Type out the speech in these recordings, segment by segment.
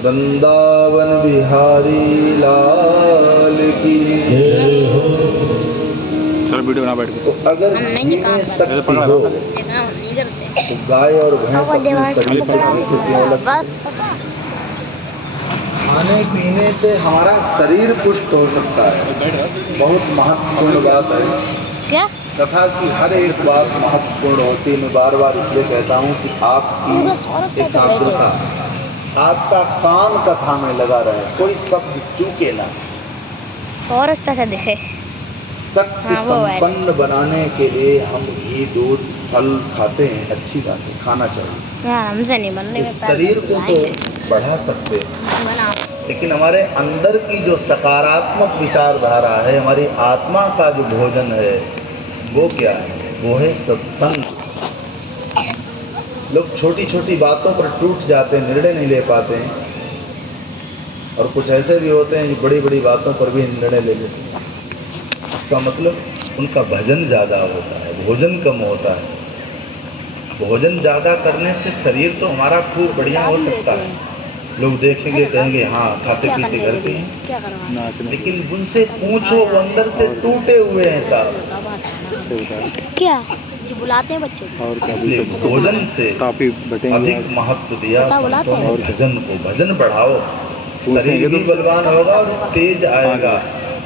वृंदावन बिहारी लाल की जय हो। चलो वीडियो बना बैठ के। तो अगर नहीं काम शक्ति हो तो गाय और भैंस अपने शरीर से पीछे क्यों लगती है? खाने पीने से हमारा शरीर पुष्ट हो सकता है, बहुत महत्वपूर्ण बात है। क्या कथा की हर एक बात महत्वपूर्ण होती है। मैं बार बार इसलिए कहता हूँ कि आपकी एकाग्रता, आपका कान कथा में लगा रहे, कोई शब्द चूके ना। सौरभ कैसे दिखे? शक्ति संपन्न बनाने के लिए हम घी, दूध, फल खाते हैं, अच्छी बात है, खाना चाहिए। यार हमसे नहीं बनने में शरीर को तो बढ़ा सकते हैं, लेकिन हमारे अंदर की जो सकारात्मक विचारधारा है, हमारी आत्मा का जो भोजन है, वो क्या है? वो है सत्संग। लोग छोटी छोटी बातों पर टूट जाते हैं, निर्णय नहीं ले पाते हैं, और कुछ ऐसे भी होते हैं जो बड़ी बड़ी बातों पर भी निर्णय ले लेते हैं। इसका मतलब उनका भजन ज़्यादा होता है, भोजन कम होता है। भोजन ज़्यादा करने से शरीर तो हमारा खूब बढ़िया हो सकता है, लोग देखेंगे कहेंगे हाँ खाते पीते करते हैं, लेकिन उनसे पूछो वो अंदर से टूटे हुए हैं साहब। क्या जी बुलाते हैं बच्चे और क्या? भोजन से काफी अधिक महत्व दिया बुलाते हैं। और भजन को। भजन बढ़ाओ, शरीर भी बलवान होगा और तेज आएगा,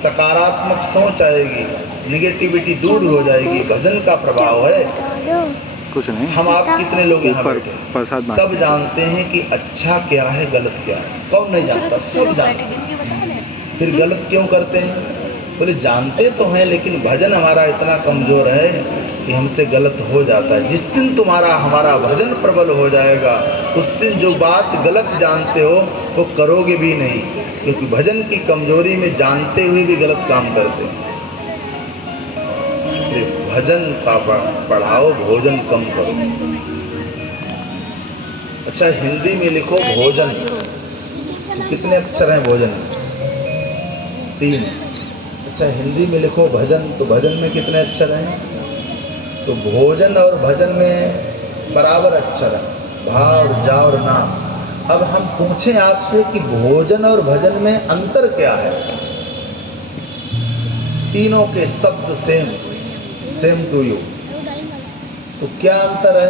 सकारात्मक सोच आएगी, निगेटिविटी दूर हो जाएगी। भजन का प्रभाव है। कुछ नहीं। हम आप कितने लोग यहाँ ऊपर बैठे प्रसाद सब जानते हैं कि अच्छा क्या है, गलत क्या है? कौन नहीं जानता? सब जानते हैं। फिर गलत क्यों करते हैं? बोले जानते तो हैं, लेकिन भजन हमारा इतना कमजोर है कि हमसे गलत हो जाता है। जिस दिन तुम्हारा हमारा भजन प्रबल हो जाएगा, उस दिन जो बात गलत जानते हो वो करोगे भी नहीं, क्योंकि भजन की कमजोरी में जानते हुए भी गलत काम करते हैं। भजन का बढ़ाओ, भोजन कम करो। अच्छा, हिंदी में लिखो भोजन, तो कितने अक्षर हैं भोजन में? 3। अच्छा, हिंदी में लिखो भजन, तो भजन में कितने अक्षर हैं? तो भोजन और भजन में बराबर अक्षर है, भा और जा और ना। अब हम पूछें आपसे कि भोजन और भजन में अंतर क्या है? तीनों के शब्द सेम टू यू, तो क्या अंतर है?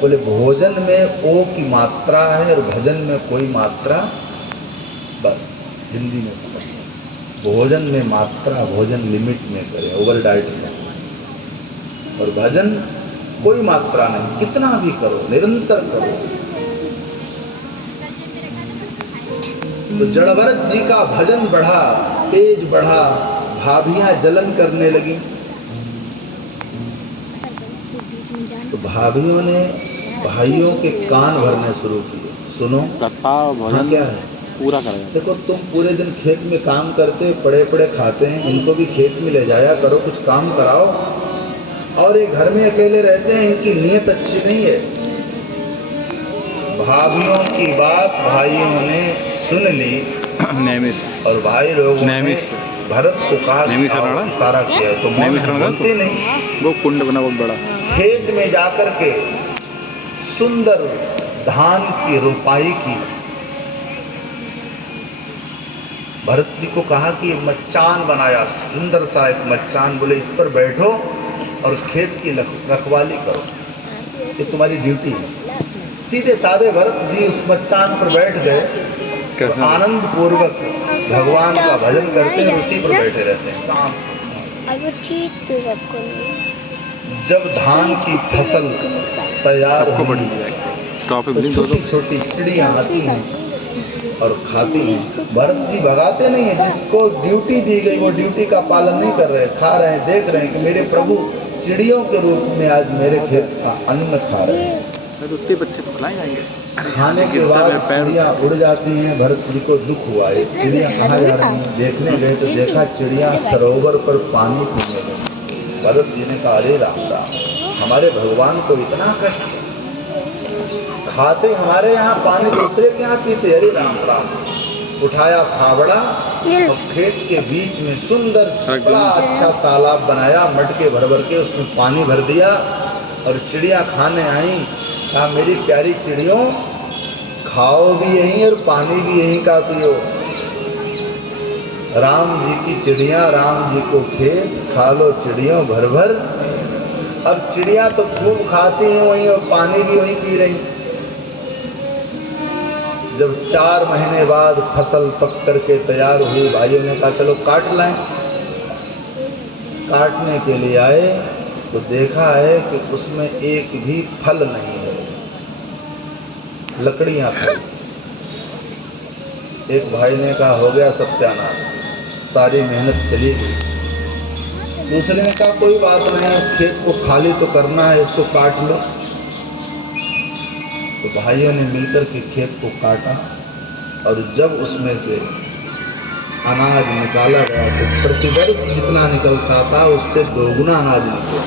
बोले भोजन में ओ की मात्रा है और भजन में कोई मात्रा, बस हिंदी में समझ। भोजन में मात्रा, भोजन लिमिट में करे, ओवर डाइट में। और भजन कोई मात्रा नहीं, कितना भी करो, निरंतर करो। तो जड़भरत जी का भजन बढ़ा, तेज बढ़ा, भाभियां जलन करने लगी। तो भाभियों ने भाइयों के कान भरने शुरू किए। सुनो, भजन क्या है पूरा करेगा। देखो, तुम पूरे दिन खेत में काम करते, पड़े पड़े खाते हैं, इनको भी खेत में ले जाया करो, कुछ काम कराओ। और ये घर में अकेले रहते हैं, इनकी नीयत अच्छी नहीं है। भाभियों की बात भाइयों ने सुन ली और भाई लोगों ने भरत को कहा, इशारा किया, तो बोलते नहीं। वो कुंड बना बहुत बड़ा, खेत में जाकर के सुंदर धान की रोपाई की। भरत जी को कहा कि मचान बनाया, सुंदर सा एक मचान, बोले इस पर बैठो और खेत की रखवाली करो, ये तुम्हारी ड्यूटी है। सीधे साधे भरत जी उस मचान पर बैठ गए, आनंद पूर्वक भगवान का भजन करते हैं, उसी पर बैठे रहते हैं। जब धान की फसल तैयार होती, छोटी छोटी चिड़ियां आती हैं और खाती हैं। भरत जी भगाते नहीं है, जिसको ड्यूटी दी गई वो ड्यूटी का पालन नहीं कर रहे, खा रहे हैं, देख रहे हैं कि मेरे प्रभु चिड़ियों के रूप में आज मेरे खेत का अन्न खा रहे हैं। बच्चे तो खिलाए जाएंगे। खाने के बाद चिड़ियाँ उड़ जाती हैं। भरत जी को दुख हुआ, ये चिड़ियाँ कहाँ जा रही हैं? देखने गए तो देखा चिड़ियाँ सरोवर पर पानी पीने गई। भरत जी ने कहा, अरे राम राम, हमारे भगवान को इतना कष्ट, खाते हमारे यहाँ पानी, दूसरे के यहाँ पीते, अरे राम राम। उठाया फावड़ा और खेत के बीच में सुंदर बड़ा अच्छा तालाब बनाया, मटके भर भर के उसमें पानी भर दिया और चिड़िया खाने आई। कहा, मेरी प्यारी चिड़ियों, खाओ भी यहीं और पानी भी यहीं का पियो। राम जी की चिड़िया, राम जी को खेत, खा लो चिड़ियों भर भर। अब चिड़िया तो खूब खाती हैं वहीं और पानी भी वहीं पी रही। जब 4 महीने बाद फसल पक करके तैयार हुई, भाइयों ने कहा चलो काट लाएं। काटने के लिए आए तो देखा है कि उसमें एक भी फल नहीं है, लकड़ियां खाई। एक भाई ने कहा, हो गया सत्यानाश, सारी मेहनत चली गई। दूसरे ने कहा, कोई बात नहीं, खेत को खाली तो करना है, इसको काट लो। तो भाइयों ने मिलकर के खेत को काटा और जब उसमें से अनाज निकाला गया तो प्रतिवर्ष जितना निकलता था उससे 2 गुना अनाज निकला।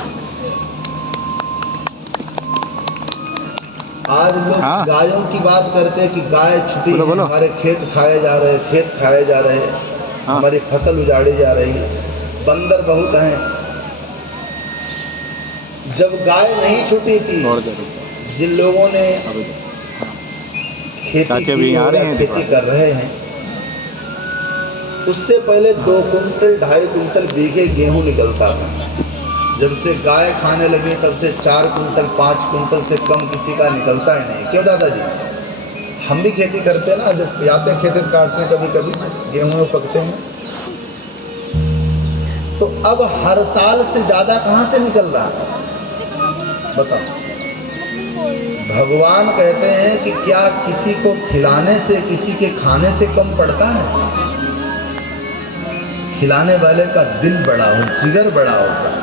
आज लोग गायों की बात करते हैं कि गाय छुटी, हमारे खेत खाए जा रहे, खेत खाए जा रहे, हमारी फसल उजाड़ी जा रही है, बंदर बहुत हैं। जब गाय नहीं छुटी थी, जिन लोगों ने खेती कर रहे हैं, उससे पहले 2 कुंटल 2.5 कुंटल बीघे गेहूं निकलता था। जब से गाय खाने लगी तब से 4 कुंटल 5 कुंटल से कम किसी का निकलता ही नहीं। क्यों दादाजी? हम भी खेती करते हैं ना, जब जाते हैं खेत काटते हैं, कभी कभी गेहूं पकते हैं। तो अब हर साल से ज्यादा कहां से निकल रहा है बताओ? भगवान कहते हैं कि क्या किसी को खिलाने से किसी के खाने से कम पड़ता है? खिलाने वाले का दिल बड़ा हो, जिगर बड़ा होता है।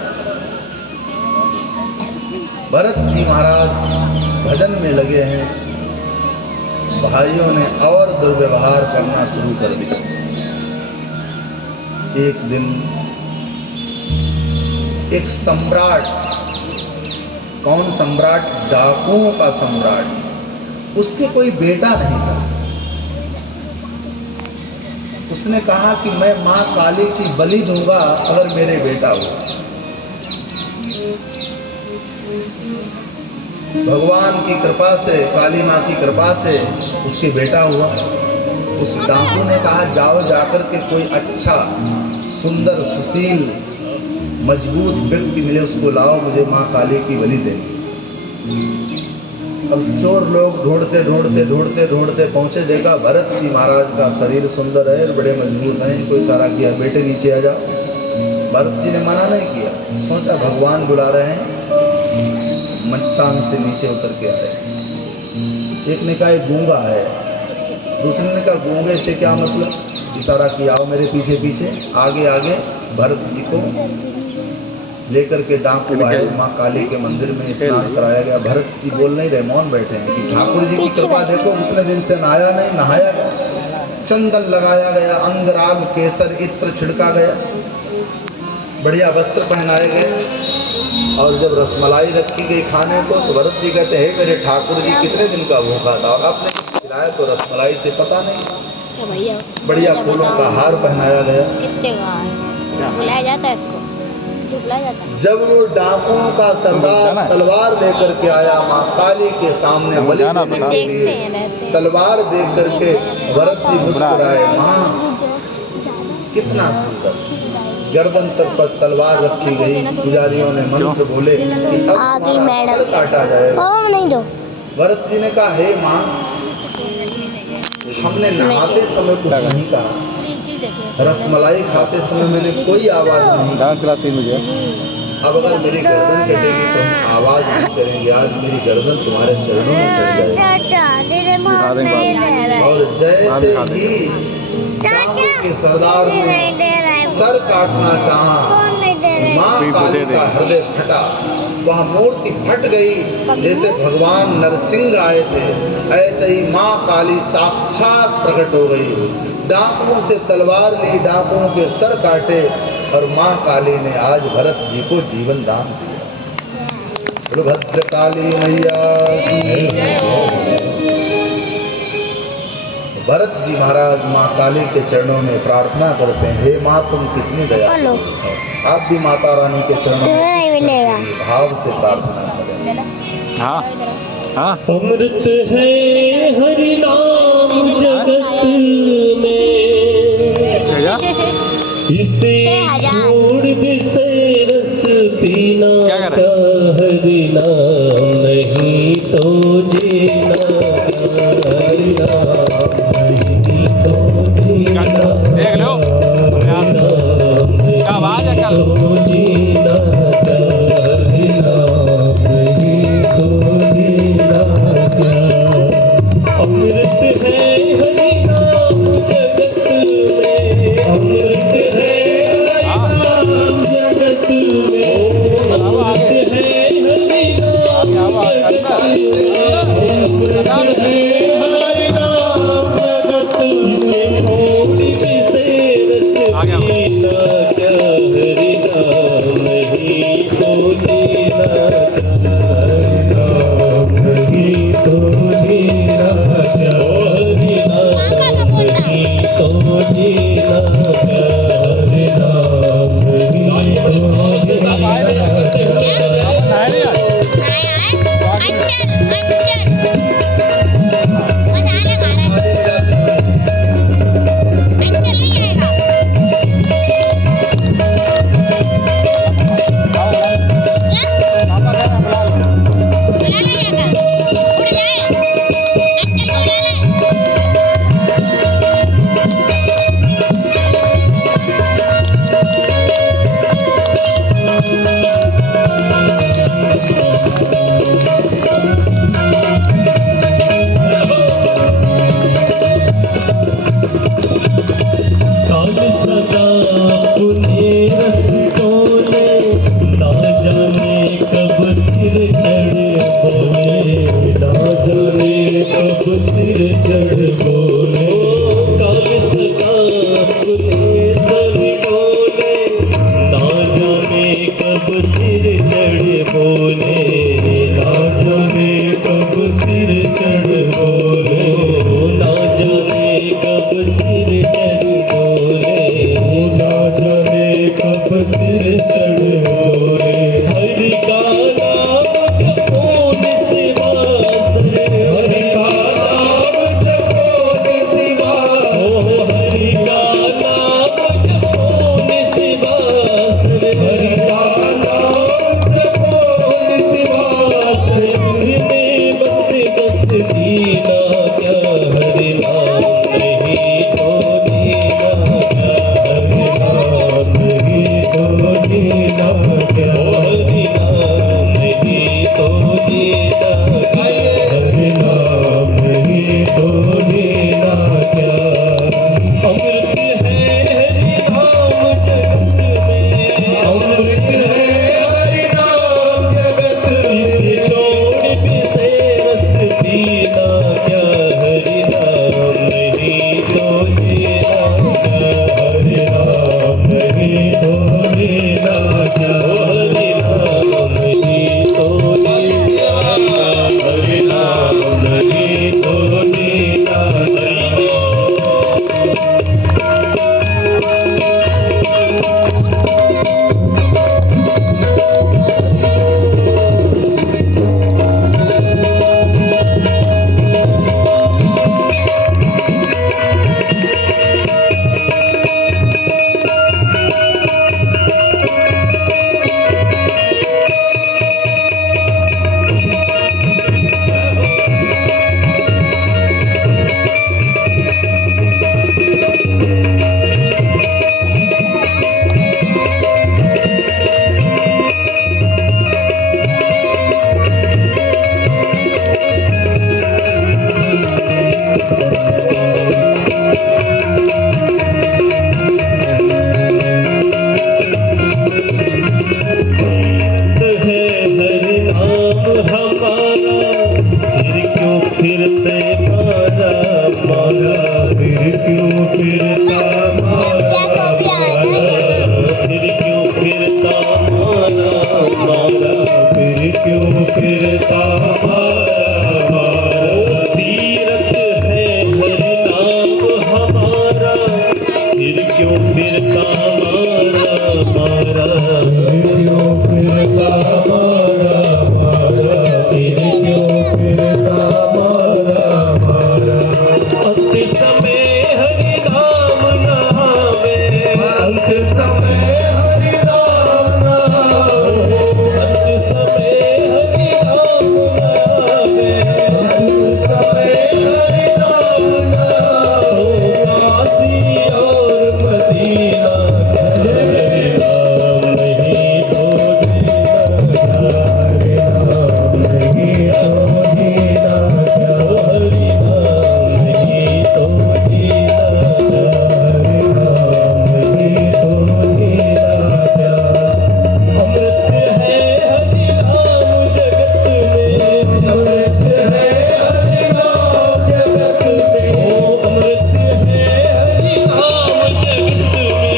भरत जी महाराज भजन में लगे हैं, भाइयों ने और दुर्व्यवहार करना शुरू कर दिया। एक दिन एक सम्राट, कौन सम्राट? डाकुओं का सम्राट, उसके कोई बेटा नहीं था। उसने कहा कि मैं माँ काली की बलि दूंगा अगर मेरे बेटा हो। भगवान की कृपा से, काली माँ की कृपा से उसके बेटा हुआ। उस डाकू ने कहा जाओ जाकर के कोई अच्छा सुंदर सुशील मजबूत व्यक्ति मिले उसको लाओ, मुझे माँ काली की बलि दे। अब चोर लोग ढूंढते ढूंढते ढूंढते ढूंढते पहुंचे, देखा भरत जी महाराज का शरीर सुंदर है, बड़े मजबूत हैं, इनको इशारा किया बेटे नीचे आ जाओ। भरत जी ने मना नहीं किया, सोचा भगवान बुला रहे हैं, मचान से नीचे उतर के आए। एक ने कहा गूंगा है, दूसरे ने कहा गूंगे से क्या मतलब? इशारा किया आओ मेरे पीछे पीछे। आगे आगे भरत जी को लेकर के डाकू आए, माँ काली के मंदिर में स्नान कराया गया। भरत जी बोल नहीं रहे, मौन बैठे हैं कि ठाकुर जी की कृपा देखो, उतने दिन से नहाया नहीं, नहाया गया, चंदन लगाया गया, अंगराग केसर इत्र छिड़का गया, बढ़िया वस्त्र पहनाए गए। और जब रसमलाई रखी गई खाने को तो भरत जी कहते हैं मेरे ठाकुर जी कितने दिन का भूखा था और आपने खिलाया तो रसमलाई से पता नहीं। बढ़िया फूलों का हार पहनाया गया। कितने का बुलाया जाता है इसको, इसे बुलाया जाता है। जब वो डाकुओं का सरदार तलवार लेकर के आया माँ काली के सामने बलि देने के लिए, तलवार देख करके भरत जी मुस्कुराए, माँ कितना सुंदर। गर्दन तक पर तलवार रखी गई, पुजारियों ने मंत्र बोले कि अब तुम्हारा सर काटा जाएगा। नहीं दो। भरत जी ने कहा हे माँ, हमने नहाते समय कुछ नहीं कहा, रसमलाई खाते समय मैंने कोई आवाज नहीं। डांस कराती मुझे। अब अगर मेरी गर्दन कटेगी तो हम आवाज नहीं करेंगे। आज मेरी गर्दन तुम्हारे चरणों में चढ़ जाएगी। और जैसे ही डाकू के सरदार ने सर काटना चाहा, माँ काली का हृदय फटा, वह मूर्ति फट गई। जैसे भगवान नरसिंह आए थे ऐसे ही माँ काली साक्षात प्रकट हो गई। डाकुओं से तलवार ली, डाकुओं के सर काटे और माँ काली ने आज भरत जी को जीवन दान दिया। भद्र काली मैया। भरत जी महाराज माँ काली के चरणों में प्रार्थना करते हैं, हे माँ तुम कितनी दयालु, आप भी माता रानी के चरणों में भाव से प्रार्थना करें। हाँ हाँ। अमृत है हरि नाम जगत में, इसे छोड़ विषय रस पीना का हरि नाम नहीं तो जीना हरि नाम नहीं तो जीना। देख लो क्या आवाज है कल। जीना हरि नाम नहीं तो जीना। अमृत है हरि नाम जगत में, अमृत है हरि नाम जगत में, अमृत है हरि नाम जगत में, अमृत है हरि नाम जगत में। छोड़ विषय रस पीना क्या हरि नाम नहीं तो जीना, हरि नाम नहीं तो जीना, हरि नाम नहीं तो जीना, हरि नाम नहीं तो कब बोले, ना जाने कब सिर चढ़ बोले, ना जाने कब सिर चढ़ बोले, ना जाने कब सिर चढ़ बोले। हरि का नाम जपो निस्वास रे, हरि का नाम जपो निस्वास, ओ हरि का नाम जपो निस्वास रे, हरि का नाम जपो निस्वास रे। में बस बस दीना क्या, हरि नाम नहीं तो दीना क्या, हरि नाम नहीं तो दीना क्या, हरि नाम नहीं तो दीना क्या, हरि नाम नहीं तो दीना क्या। अमृत है हरि नाम जगत में, अमृत है हरि नाम जगत में, इसे छोड़ भी से रस पीना क्या, हरि नाम नहीं तो जीना क्या, हरि नाम नहीं तो जीना क्या, हरि नाम नहीं तो जीना, हरि नाम नहीं तो जीना क्या। फिरते मारा मारा, फिर क्यों फिरता मारा मारा, फिर क्यों फिरता मारा मारा, फिर क्यों फिरता मारा मारा। तीरथ है हरि नाम हमारा, फिर क्यों फिरता मारा मारा, फिर क्यों फिरता मारा मारा, फिर क्यों फिरता मारा मारा। अंत समय हरि नाम नहावे, अंत समय हरि नाम नहावे, अंत समय हरि नाम नहावे, अंत समय हरि नाम नहावे। काशी और मदीना हरि नाम नहीं तो जीना, हरि नाम नहीं तो जीना क्या, हरि नाम नहीं तो जीना क्या, हरि नाम नहीं तो जीना क्या। अमृत है हरि नाम जगत में, अमृत है हरि नाम जगत में, ओ अमृत है हरि नाम जगत में,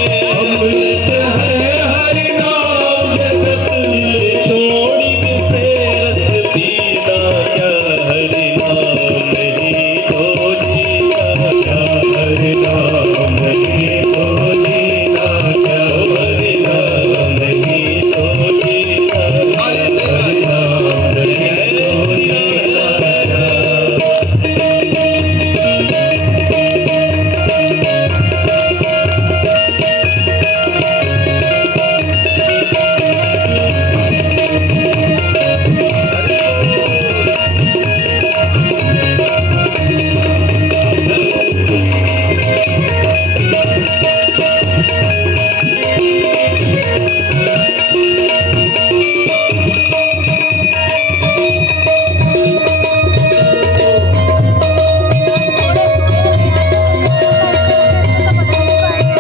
अमृत है हरि नाम जगत में। छोड़ भी से रस पीना क्या, हरि नाम नहीं तो जीना क्या, हरि नाम नहीं तो जीना क्या, हरि नाम नहीं तो जीना, हरि नाम नहीं तो जीना क्या।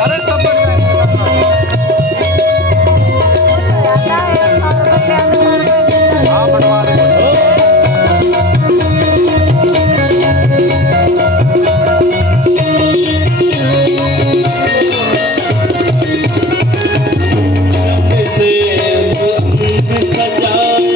अरे सब बढ़ गया। हाँ बनवा रहे से अंग सजाए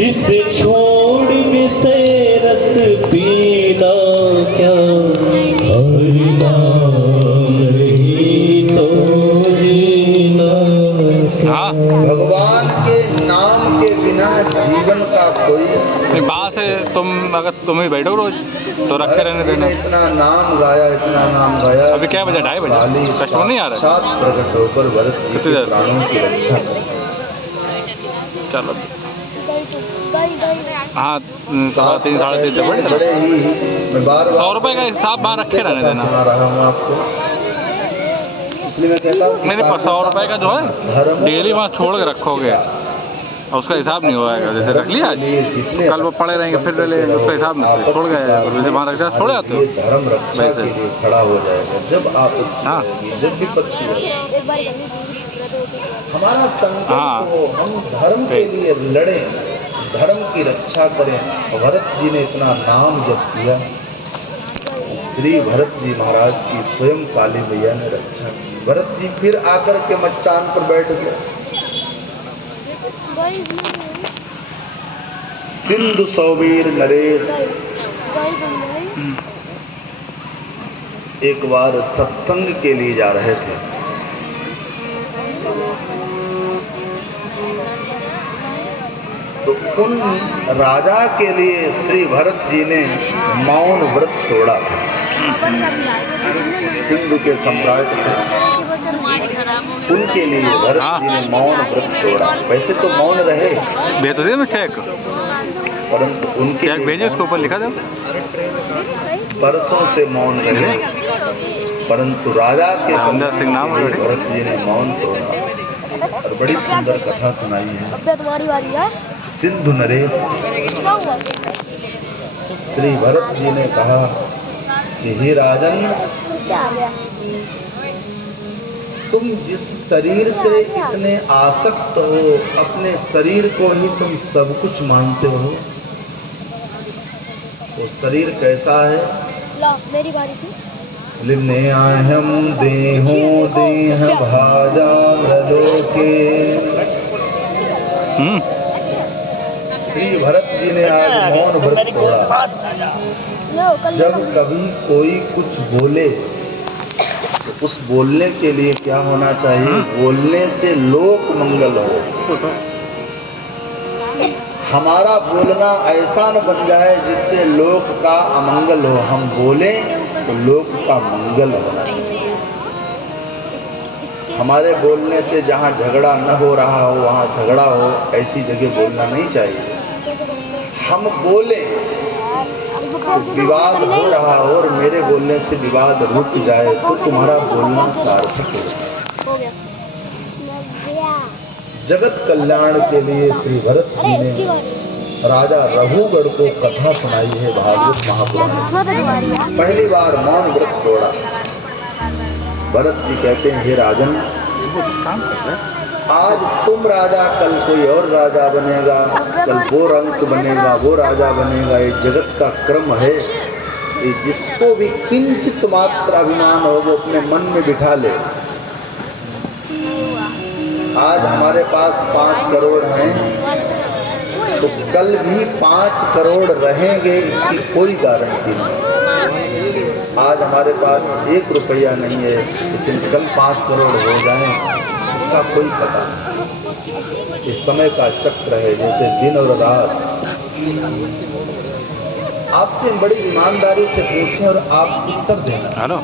इसे छोड़ विषय रस पीना क्या, हरि नाम ही तो जीना क्या। हाँ भगवान के नाम के बिना जीवन का कोई नहीं, बाहर से तुम अगर तुम ही बैठो रोज तो रखे रहने भरत जी देना। ने इतना नाम गाया, इतना नाम गाया। अभी क्या बजा? 2:30 बजे? काली कस्टमर नहीं आ रहा है? साक्षात प्रकट होकर भरत जी कितनी के देर? प्राणों की रक्षा करें। चलो हाँ 3:30 साढ़े 3 तक बैठ बड़े ही मैं बार 100 रुपए का हिसाब वहाँ रखे रहने देना। सुना रहा हूँ आपको, इसलिए मैं कहता हूँ नहीं 100 रुपए का जो है डेली वहाँ छोड़ के रखोगे और उसका हिसाब नहीं होगा। जैसे रख लिया आज, कल वो पड़े रहेंगे फिर ले लेंगे, उसका हिसाब नहीं छोड़ गया है। जैसे वहाँ रख जाए छोड़ जाते हो धर्म रक्षा वैसे। के लिए खड़ा हो जाएगा। जब आप हाँ। जब विपत्ति आए, एक बार हमारा संकल्प हाँ। हो, हम धर्म के लिए लड़ें, धर्म की रक्षा करें। और भरत जी ने इतना नाम जप किया, श्री भरत जी महाराज की स्वयं काली मैया ने रक्षा की। भरत जी फिर आकर के मचान पर बैठ गए। सिंधु सौवीर नरेश एक बार सत्संग के लिए जा रहे थे। तो उन राजा के लिए श्री भरत जी ने मौन व्रत तोड़ा था। सिंधु के सम्राट थे, उनके लिए भरत जी ने मौन व्रत तोड़ा। वैसे तो मौन रहे, भेज तो दे मैं चेक परंतु उनके चेक भेजे, उसके ऊपर लिखा था बरसों से मौन रहे, परंतु राजा के रामदास सिंह नाम है। भरत जी ने मौन तोड़ा और बड़ी सुंदर कथा सुनाई है। अब तुम्हारी बारी है। सिंधु नरेश क्या हुआ? श्री भरत जी ने कहा कि हे राजन, क्या आ गया? तुम जिस शरीर से इतने आसक्त हो, अपने शरीर को ही तुम सब कुछ मानते हो, वो शरीर कैसा है? ला मेरी बारी थी। लिन्याहम देहो देह भाजा लोके। श्री भरत जी ने आज मौन व्रत तोड़ा। लो कल जब कभी कोई कुछ बोले तो उस बोलने के लिए क्या होना चाहिए? बोलने से लोक मंगल हो। हमारा बोलना ऐसा न बन जाए जिससे लोक का अमंगल हो। हम बोलें तो लोक का मंगल होना चाहिए। हमारे बोलने से जहाँ झगड़ा न हो रहा हो वहाँ झगड़ा हो, ऐसी जगह बोलना नहीं चाहिए। हम बोलें तो विवाद हो रहा हो और मेरे बोलने से विवाद रुक जाए तो तुम्हारा बोलना सार्थक हो। हो गया। जगत कल्याण के लिए श्री भरत जी अरे इसकी ने बारी। राजा रघुगढ़ को कथा सुनाई है भागवत महापुराण में। किस्मत है तुम्हारी यार। पहली बार मौन व्रत तोड़ा। भरत जी कहते हैं, हे राजन, काम कर रहा है। आज तुम राजा, कल कोई और राजा बनेगा, कल वो रंक बनेगा, वो राजा बनेगा। ये जगत का क्रम है। ये जिसको भी किंचित मात्र अभिमान हो वो अपने मन में बिठा ले। आज हमारे पास 5 करोड़ हैं तो कल भी 5 करोड़ रहेंगे, इसकी कोई गारंटी नहीं। आज हमारे पास 1 रुपया नहीं है, लेकिन कल 5 करोड़ हो जाएं, इसका कोई पता नहीं। इस समय का चक्र है, जैसे दिन और रात। आपसे बड़ी ईमानदारी से पूछें और आप उत्तर देना। हेलो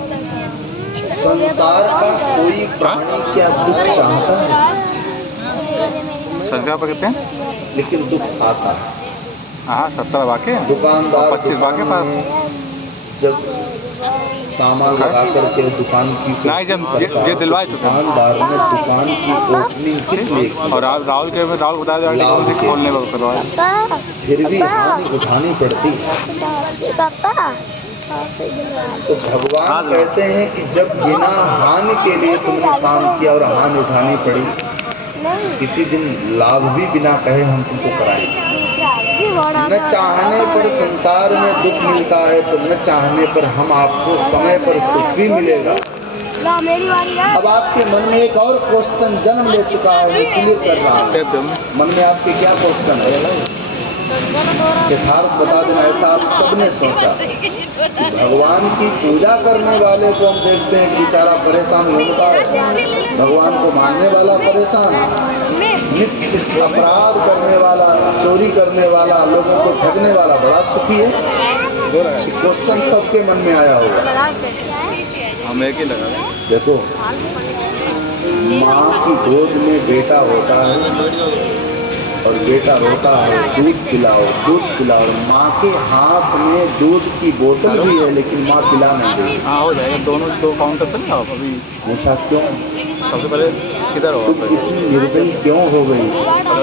संसार का कोई प्राणी क्या दुख चाहता है? संस्कार पर कितने हैं? लेकिन दुख आता है। हाँ 70 बाकी हैं। दुकानदार 25 बाकी पास। जब सामान लगा करके दुकान की नहीं, जब ये दिलवाए चुके हैं। दुकानदार ने दुकान की ओपनिंग किस लिए की? और राहुल बताया जा रहा है कि खोलने को करवाया। पापा फिर भी हानि उठानी पड़ती। पापा तो भगवान कहते हैं कि जब बिना हानि के लिए तुमने काम किया और हानि उठानी पड़ी, नहीं किसी दिन लाभ भी बिना कहे हम तुमको कराएंगे। न चाहने पर संसार में दुख मिलता है तो न चाहने पर हम आपको समय पर सुख भी मिलेगा। ला मेरी बारी है। अब आपके मन में एक और क्वेश्चन जन्म ले चुका है, मैं क्लियर कर रहा हूँ। मन में आपके क्या क्वेश्चन है? यथार्थ बता देना, ऐसा आप सबने सोचा कि भगवान की पूजा करने वाले को हम देखते हैं कि बेचारा परेशान होता है, भगवान को मानने वाला परेशान, नित्य अपराध करने वाला, चोरी करने वाला, लोगों को ठगने वाला बड़ा सुखी है। क्वेश्चन सबके मन में आया होगा। हम एक ही लगा दें। देखो, माँ की गोद में बेटा होता है और बेटा रोता है, दूध पिलाओ दूध पिलाओ। माँ के हाथ में दूध की बोतल भी है लेकिन माँ पिला नहीं देती। हाँ हो जाएगा, दोनों दो काउंटर पे ना आप अभी। पूछा क्यों? सबसे पहले किधर हो तुम इतनी निर्दयी क्यों हो गई?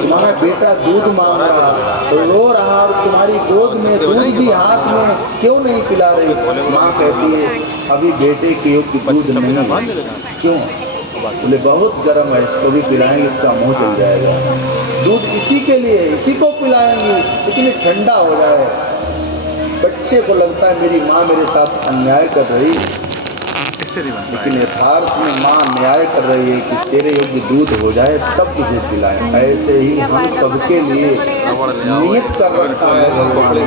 तुम्हारा बेटा दूध मांग रहा, रो रहा और तुम्हारी गोद में दूध भी हाथ में क्यों नहीं पिला रही? माँ कहती है अभी बेटे के योग्य दूध नहीं। क्यों? बोले बहुत गर्म है, इसको भी पिलाएंगे, इसका मुंह जल जाएगा। दूध इसी के लिए, इसी को पिलाएंगे लेकिन ये ठंडा हो जाए। बच्चे को लगता है मेरी माँ मेरे साथ अन्याय कर रही, लेकिन यथार्थ में माँ न्याय कर रही है कि तेरे योग्य दूध हो जाए तब तुझे पिलाएं। ऐसे ही हम सबके लिए नियत कर रखा है भगवान ने,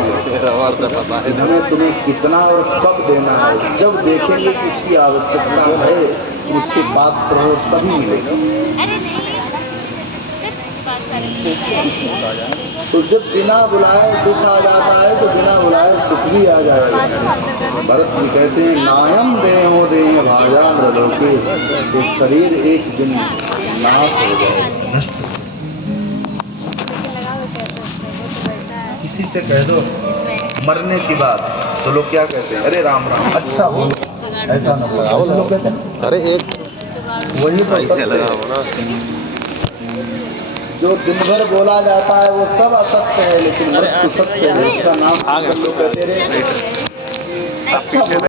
हमें तुम्हें कितना और कब देना है। जब देखेंगे कि इसकी आवश्यकता है, उसके पात्र हो तभी मिलेगा। तो जब बिना बुलाए दुख आ जाता है तो बिना बुलाए सुख भी आ जाएगा। भरत जी कहते हैं नायम देहो देह भाजा नृलोके, ये शरीर एक दिन नाश हो जाएगा। किसी से कह दो मरने की बात तो लोग क्या कहते हैं, अरे राम राम, अच्छा हो ऐसा न बोलो, लोग कहते हैं अरे एक वही तो लगाओ ना। जो दिन भर बोला जाता है वो सब असत्य है, लेकिन मृत्यु सत्य है। इसका नाम आ गया। लोग कहते रहे अच्छा